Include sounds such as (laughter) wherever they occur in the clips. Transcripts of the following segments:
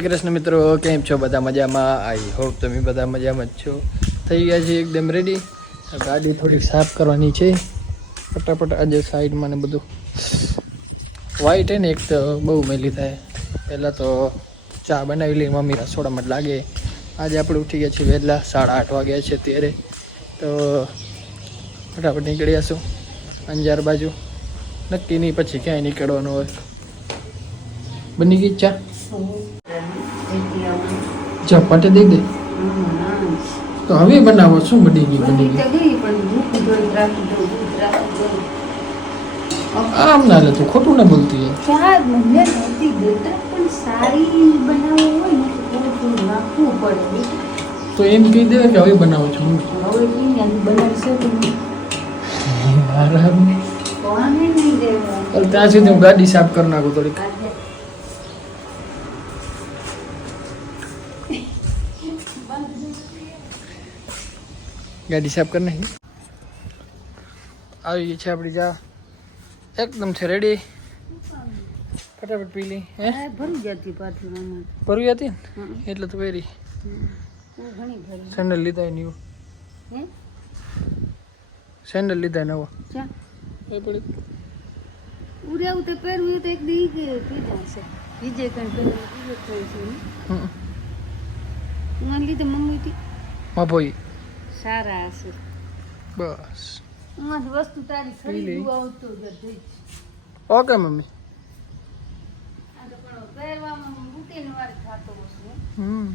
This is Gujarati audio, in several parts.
કૃષ્ણ મિત્રો, કેમ છો? બધા મજામાં? આઈ હોપ તમે બધા મજામાં જ છો. થઈ ગયા છે એકદમ રેડી ગાડી થોડી સાફ કરવાની છે. ફટાફટ આજે સાઈડમાં ને બધું વ્હાઈટ હે ને એક તો બહુ મેલી થાય. પહેલાં તો ચા બનાવી લઈ, મમ્મી રસોડામાં જ લાગે. આજે આપણે ઉઠી ગયા છીએ વહેલા, સાડા આઠ વાગ્યા છે ત્યારે તો ફટાફટ નીકળી જશું અંજાર બાજુ. નક્કી નહીં પછી ક્યાંય નીકળવાનું હોય. બની ગઈ ચા? ચા પાટે દઈ દે. તો હવે બનાવો શું બની ગઈ બની ગઈ આમ ના લે તો ખોટું ના બોલતી તો એમ કહી દે કે હવે બનાવો છો ત્યાં સુધી હું ગાડી સાફ કરી નાખું થોડીક. ગાડી સાફ કરી નાખી. આવી ગઈ છે આપણી ચા. એકદમ છે રેડી ફટાફટ પી લી હે? ભરી જતી પાછી ભરવી હતી એટલે તો પહેરી. ભરી. સેન્ડલ લીધા ન્યુ સેન્ડલ લીધા નવો એ પડી. ઉડ્યાવું તો પહેરવું તો એક દી કે પીધા છે. બીજે કઈ પહેરવું બીજે કઈ છે ને? હમ. મને લીધે મમ્મીથી. માભોઈ સારા હશે. બસ. વસ્તુ તારી. ખરીદવું આવતો જ. ઓકે મમ્મી. આ તો પણ પહેરવામાં બુટીની વાર થતો હશે. હમ.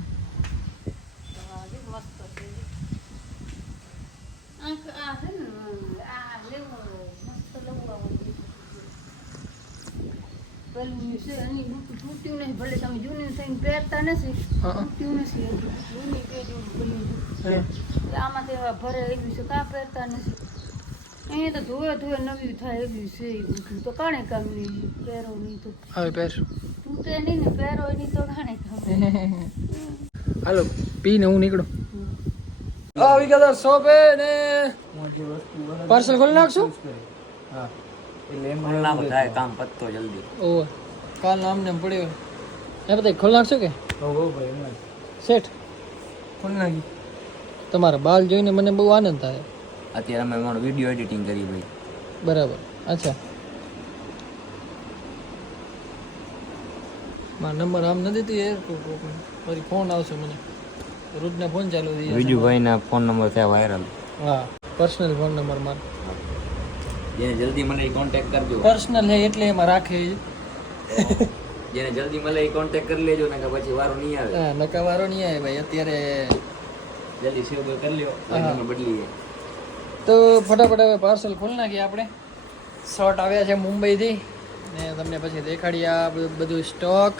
આ છે ને આ લેવું મસ્ત લેવું આવું. પેલું છે એની બુટી તૂટ્યું નહીં ભલે તમે જૂની થઈને પહેરતા નથી હા. તૂટ્યું નથી જૂની પેલું હે. આમાં તેવા ભરે એવી છે કાં પહેરતા નથી. અહીંયા તો ધોવે ધોવે નવી થાય એવી છે એ તો કાણે કામ નહીં પહેરો નહીં તો. હવે પહેરશું. તૂટે નહીં ને પહેરો એની તો કાણે કામ. (laughs) હાલો પીને હું નીકળું. આવી ગયા શોપે ને પાર્સલ ખોલી નાખશું? ખુલ્લા થાય કામ પતતો જલ્દી. ઓ કાલ નામ ને પડ્યો. એ બધા ખોલી નાખશો કે? શેઠ? ખોલી નાખી તમારા બાલ જોઈને મને બહુ આનંદ થાય. અત્યારે અમે મારો વીડિયો એડિટિંગ કરી ભાઈ. બરાબર અચ્છા. મારો નંબર આમ નથી દેતી યાર ફરી ફોન આવશે મને. રોજના ફોન ચાલુ થઈ જશે. વિજુભાઈના ફોન નંબર થયા વાયરલ હા પર્સનલ ફોન નંબર મારો. જેને જલ્દી મને એ કોન્ટેક્ટ કરજો પર્સનલ હે એટલે એમાં રાખે જેને જલ્દી મળે એ કોન્ટેક્ટ કરી લેજો ને કે પછી વારો નહીં આવે. હા નકાવારો નહીં આવે ભાઈ અત્યારે જલ્દી સેવ કરી લ્યો. નંબર બદલીએ તો ફટાફટ હવે પાર્સલ ખોલી નાખીએ આપણે. શર્ટ આવ્યા છે મુંબઈથી. ને તમને પછી દેખાડીએ આ બધું- સ્ટોક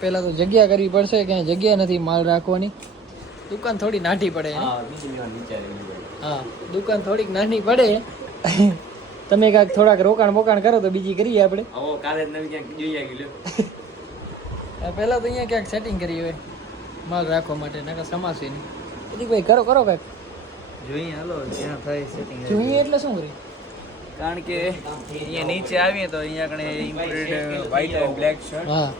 પહેલાં તો જગ્યા કરવી પડશે ક્યાંય જગ્યા નથી માલ રાખવાની. દુકાન થોડી નાની પડે. હા દુકાન થોડીક નાની પડે. તમે કાંઈક થોડાક રોકાણ બોકાણ કરો તો બીજી કરીએ આપણે. આવો કાલે જ નવી ક્યાંક જોઈ આવી લ્યો. પહેલાં તો અહીંયા ક્યાંક સેટિંગ કરી હોય માલ રાખવા માટે નકર સમાશે નહીં. પછી ભાઈ કરો કરો કાંઈક. જોઈએ હાલો જ્યાં થાય સેટિંગ જોઈએ એટલે શું કરી કારણ કે અહીંયા નીચે આવીએ તો અહીંયા કણે imported white and black shirt હા.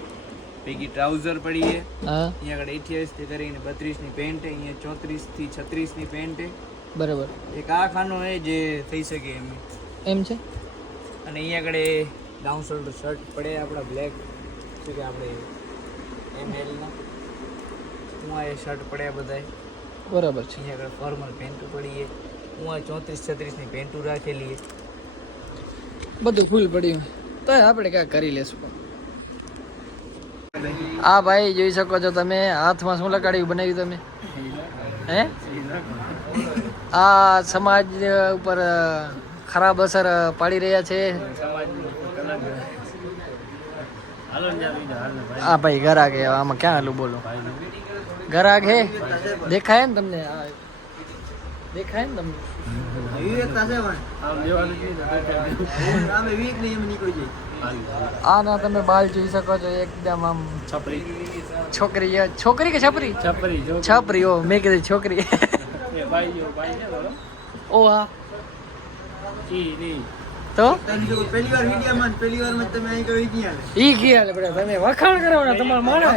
પૈકી ટ્રાઉઝર પડીએ હા. અહીંયા આગળ અઠ્યાવીસથી કરીને બત્રીસની પેન્ટ અહીંયા ચોત્રીસથી છત્રીસની પેન્ટ બરાબર. એક આ ખાનો એ જે થઈ શકે એમ. એમ છે? અને અહીંયા આગળ ડાઉન શોલ્ડર શર્ટ પડે આપણા બ્લેક શું કે આપણે એમએલના હું આ શર્ટ પડ્યા બધા બરાબર છે. અહીંયા આગળ ફોર્મલ પેન્ટું પડીએ. હું આ ચોત્રીસ છત્રીસની પેન્ટું રાખેલી બધું ફૂલ પડ્યું. તો આપણે કાંઈ કરી લેશું. આ ભાઈ જોઈ શકો છો તમે હાથમાં શું લગાડ્યું બનાવ્યું તમે? હે? આ સમાજ ઉપર ખરાબ અસર પાડી રહ્યા છે. આ ભાઈ ગરાક હે આમાં ક્યાં હાલું બોલો? ગરાગ હે દેખાય ને તમને? આ દેખાય ને તમને? આ ના તમે બાલ જોઈ શકો છો એકદમ આમ છોકરી છે. છોકરી કે છપરી? છપરી ઓ મેં કીધી છોકરી. ઓ હા. તો? પહેલી વાર વીડિયો માં પહેલી વારમાં તમે અહીં કહી ગયા? ઈ ગયા પડે તમે વખાણ કરવાના તમારા માણા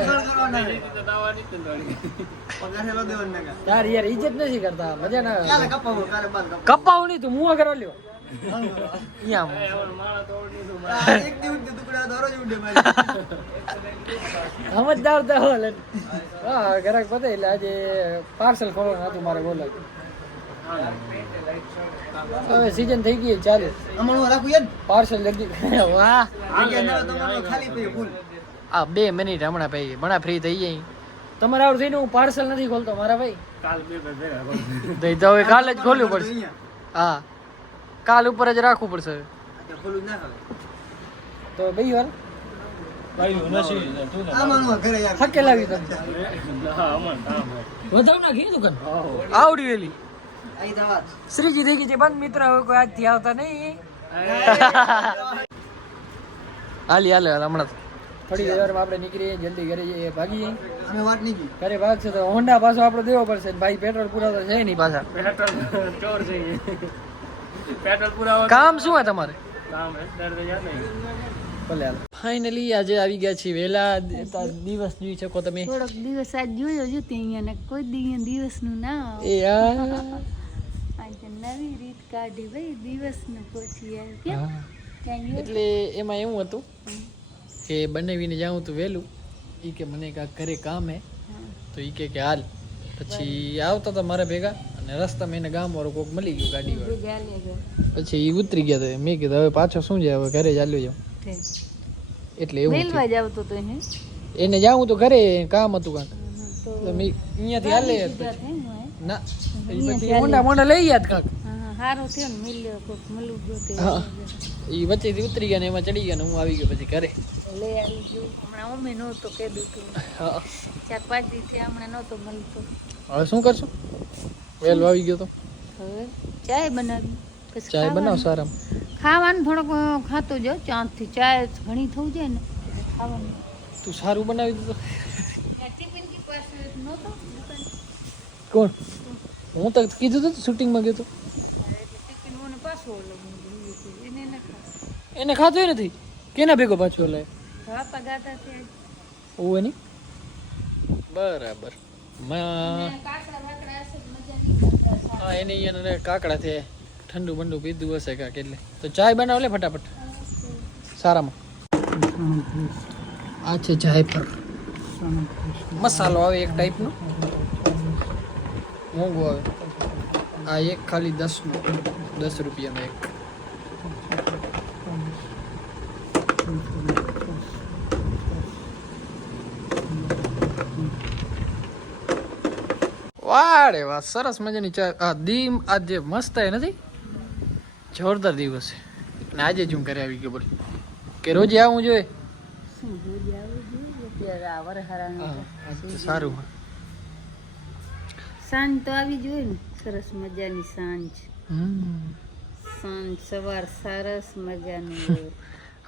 પગાર હેલો દેવાનું મેં. યાર યાર ઇજ્જત નથી કરતા. મજા ના કાલે કપાવો કાલે બાદ કપાવો. કપાવો નહીં તું મુવા કરો લ્યો. અહીંયા આ એક દિવસ તો ટુકડા દરરોજ ઉડે મારી. સમજદાર તો હો લે. હા ઘરાક પતે એટલે આજે પાર્સલ ખોલવાનું હતું મારે બોલે હવે સીઝન થઈ ગઈ ચાલુ. અમારું રાખું યાર. પાર્સલ જલ્દી (laughs) વાહ. ખાલી ફૂલ આ બે મિનિટ હમણાં ભાઈ હમણાં ફ્રી થઈ જાય તમારે આવડું થઈને હું પાર્સલ નથી ખોલતો મારા ભાઈ. તો (laughs) તો હવે કાલે જ ખોલવું પડશે. હા. કાલ ઉપર જ રાખવું પડશે તો ભાઈ વાર આમાં નો ઘરે યાર. થકે લાવી તને વધાવ ના ઘી દુકાન? આવડી વેલી. શ્રીજી થઈ ગઈ છે. બંધ મિત્ર હવે કોઈ આજથી આવતા નહીં. હાલી હાલે હમણાં થોડી વારમાં આપણે નીકળીએ જલ્દી ઘરે જઈએ ભાગીએ. અમે વાત નહીં કી ઘરે ભાગશે તો હોન્ડા પાછો આપણે દેવો પડશે. ભાઈ પેટ્રોલ પૂરા તો છે નહીં પાછા. કામ શું હે તમારે? ભલે નહીં ફાઇનલી આજે આવી ગયા છીએ. વેલા દિવસ જોઈ શકો તમે. થોડોક દિવસ આજ જોયો જો તે અહીંયા કોઈ દિવસ દિવસનું ના એ આ આજે નવી રીત કાઢી ભાઈ દિવસનું પછી યાર કેમ? એટલે એમાં એવું હતું કે બનાવીને જાઉં તો વહેલું એ કે મને કાંઈક ઘરે કામ હે. તો એ કે કે હાલ પછી આવતા હતા મારા ભેગા અને રસ્તા મેં ગામ વાળો કોક મળી ગયું ગાડી વાળો. પછી એ ઉતરી ગયા હતા મેં કીધું હવે પાછો શું છે? હવે ઘરે ચાલ્યો જાઉં. એટલે એવું થયું. તો એને? એને જાઉં તો ઘરે કામ હતું કાંક. તો મેં અહીંયાથી હાલે ને, પછી મોંડા મોંડા લઈ ગયા કાંક. હા, થયું ને મિલ્યો કોક મળું ગયો તે. એ વચ્ચેથી ઉતરી ગયા ને એમાં ચડી ગયા ને હું આવી ગયો પછી ઘરે. લઈ આવી ગયો. હમણાં અમે નહોતો કીધું તું. ચાર પાંચ દિવસથી હમણાં નહોતો મળતો. હવે શું કરશું? વેલ આવી ગયો તો. હવે ચાય બનાવી. પછી ચાય. બનાવ સારામ. ખાવાનું થોડોક ખાતો જાઓ. ચાંદથી ચાય ઘણી થવું જાય ને ખાવાનું. તું સારું બનાવી દીધું ટિફિન કી પાસે નહોતો? કોણ? હું તો કીધું હતું શૂટિંગમાં ગયો તો એટલે ટિફિન મને પાછો ઓલો મૂકી દીધો. એને ન ખાતો એને ખાધું નથી. કેના ભેગો પાછો લે? ઓવે નહીં બરાબર એને એને કાકડા છે. ઠંડુ બંડુ પીધું હશે કાંક એટલે. તો ચાય બનાવ લે ફટાફટ. સારામાં. આ છે ચાય પર. મસાલો આવે એક ટાઈપનો. મોંઘું આવે. આ એક ખાલી દસનો. દસ રૂપિયાનો એક. વાહ રે વાહ સરસ મજાની ચા આ દીમ આજે મસ્ત એ નથી? જોરદાર દિવસ છે. અને આજે જ હું ઘરે આવી ગયો બોલ. કે રોજે આવું જોઈએ? સારું સાંજ તો આવી જોઈએ ને. સરસ મજાની સાંજ. હમ. સાંજ સવાર સરસ મજાની.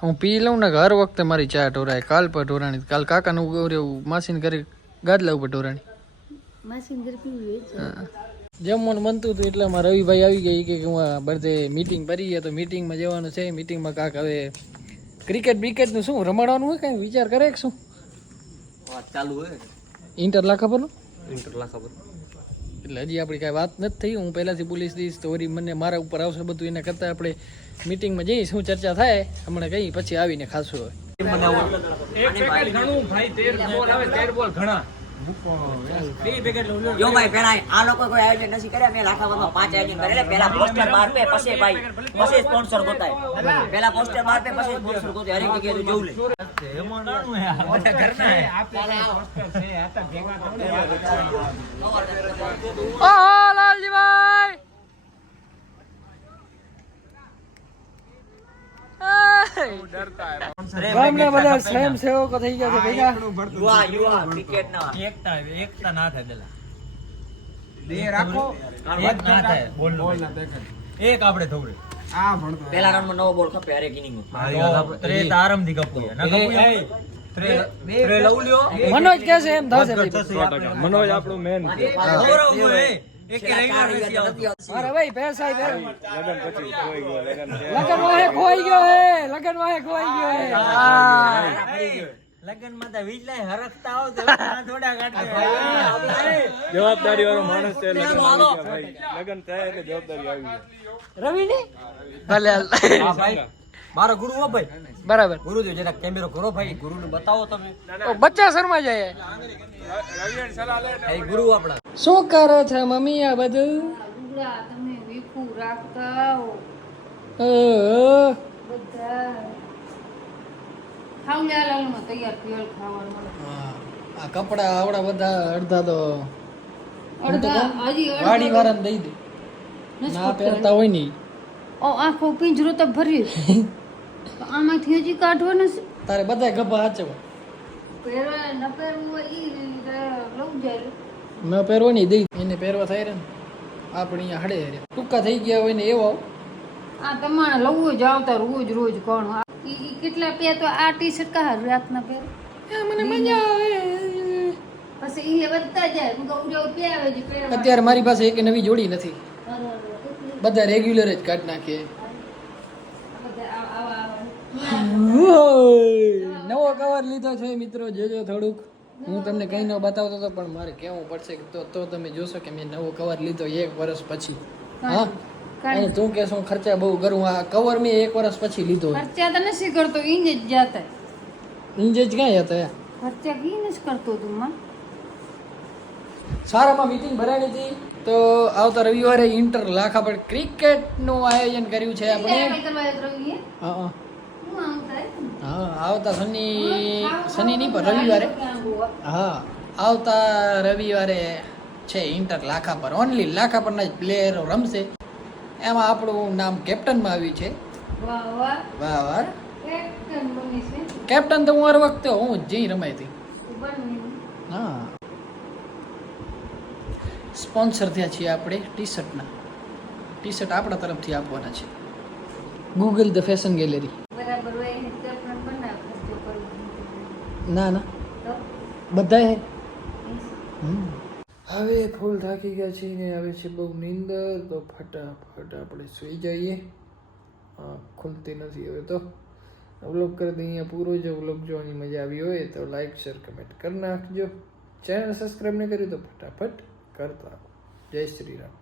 હું પી લઉં ને કે હર વખતે મારી ચા ઢોરાય. કાલ પર ઢોરાણી. કાલ કાકાનું ગૌરવ માસીન ઘરે ગાદલા ઉપર ઢોરાણી. જમવાનું બનતું હતું એટલે મારા રવિભાઈ આવી ગઈ કે હું આ બધે મીટિંગ ભરી ગયા તો મીટિંગમાં જવાનું છે. મીટિંગમાં કાંક હવે ક્રિકેટ બ્રિકેટનું શું રમાડવાનું હોય કાંઈ? વિચાર કરે કે શું? ચાલુ હોય. ઇન્ટર ખબરનું ઇન્ટર ઇન્ટરલા ખબર. એટલે હજી આપણી કાંઈ વાત નથી થઈ. હું પહેલાંથી પોલીસ દઈશ તો વળી મને મારા ઉપર આવશે બધું. એના કરતાં આપણે મીટિંગમાં જઈ શું ચર્ચા થાય હમણાં કઈ પછી આવીને ખાશું હવે. જો ભાઈ પેલા આ લોકો કોઈ આયોજન નથી કર્યા મેં લાખાવામાં પાંચ આયોજન કરેલા પેલા પોસ્ટર બહાર પે પછી ભાઈ પછી સ્પોન્સર ગોતાય પેલા પોસ્ટર બહાર પે પછી સ્પોન્સર ગોતાય હરેક જગ્યાએ તું જોવું લે ઓ લાલજીભાઈ ગામના બધા સ્વયંસેવકો થઈ ગયા છે ભેગા. યુવા યુવા ક્રિકેટ ના એકતા એકતા ના થાય પેલા. બે રાખો. એક ના થાય બોલ એક આપણે થોડે. આ ભણતો પેલા રાઉન્ડમાં નવો બોલ ખપે હરેક ઇનિંગ ત્રે આરામથી કપુયા ના કપુયા ત્રે ત્રે લવ લ્યો. મનોજ કે છે એમ થશે મનોજ આપણો મેન. અરે ભાઈ ભેંસાઈ લગન વાહે ખોઈ ગયો લગન ખોઈ ગયો હે. લગનમાં તો વીજળાય હરખતા આવો તો થોડા કાઢે. જવાબદારી વાળો માણસ છે લગન ગયા લગન થાય એટલે જવાબદારી આવી રવિ ને ભલે હા ભાઈ. મારો ગુરુ હો ભાઈ. બરાબર. ગુરુદેવ જરા કેમેરો કરો ભાઈ. ગુરુને બતાવો તમે. બચ્ચા શર્મા જાય. એ ગુરુ આપણા. શું કરો છો મમ્મી આ બધું? તમે વીખું રાખતા હો. બધા. તૈયાર ખાવાનું. આ કપડા આવડા બધા અડધા તો અડધા હજી વાડી વાળાને દઈ દે. ના પહેરતા હોય નહીં. ઓ આખો પિંજરો તો ભર્યું. આમાંથી હજી કાઢવો ને તારે બધા ગભા હાચવા પહેરવા ન પહેરવું હોય ઈ લઉં જાય ન પહેરવો નહીં દઈ એને પહેરવા થાય રે ને. આપણે અહીંયા હડે રે ટૂંકા થઈ ગયા હોય ને એવો. આ તમારે લવું જ આવતા રોજ રોજ કોણ. કેટલા પે તો આ ટી શર્ટ કા રાતના પહેર? મને મજા આવે. પછી ઈ વધતા જાય. હું કહું જો પહેરે જ પહેરે. અત્યારે મારી પાસે એક નવી જોડી નથી. બધા રેગ્યુલર જ કાઢ નાખે. નવો કવર લીધો છે મિત્રો જોજો થોડુંક. હું તમને કઈ ન બતાવતો હતો પણ મારે કહેવું પડશે તો તો તમે જોશો કે મેં નવો કવર લીધો એક વર્ષ પછી. હા? અને તું કે શું ખર્ચા બહુ કરું આ કવર મેં એક વર્ષ પછી લીધો. ખર્ચા તો નથી કરતો ઇંજ જ જાતા. ઇંજ જ ક્યાં હતા ખર્ચા કી નથી કરતો તું માં. સારામાં મીટિંગ ભરાણી હતી તો આવતા રવિવારે ઇન્ટર લાખા પર ક્રિકેટનું આયોજન કર્યું છે આપણે. હા હા. આવતા હા આવતા શનિ શનિ નહીં પણ રવિવારે. હા આવતા રવિવારે છે ઇન્ટર લાખા પર ઓનલી લાખા પરના જ પ્લેયરો રમશે. એમાં આપણું નામ કેપ્ટનમાં આવ્યું છે. વાહ વાહ. કેપ્ટન તો હું હર વખતે હું જ જઈ રમાઈ હતી. હા. સ્પોન્સર થયા છીએ આપણે ટી શર્ટના ટી શર્ટ આપણા તરફથી આપવાના છે. ગૂગલ ધ ફેશન ગેલેરી ના ના. બધા હે હવે ફૂલ થાકી ગયા છીએ ને આવે છે બહુ નીંદર, તો ફટાફટ આપણે સૂઈ જઈએ. ખુલતી નથી હવે તો. વ્લોગ કરી દઈએ પૂરો જો વ્લોગ જોવાની મજા આવી હોય તો લાઈક શેર કમેન્ટ કરી નાખજો. ચેનલ સબસ્ક્રાઈબ નહીં કર્યું તો ફટાફટ કરતા જય શ્રી રામ.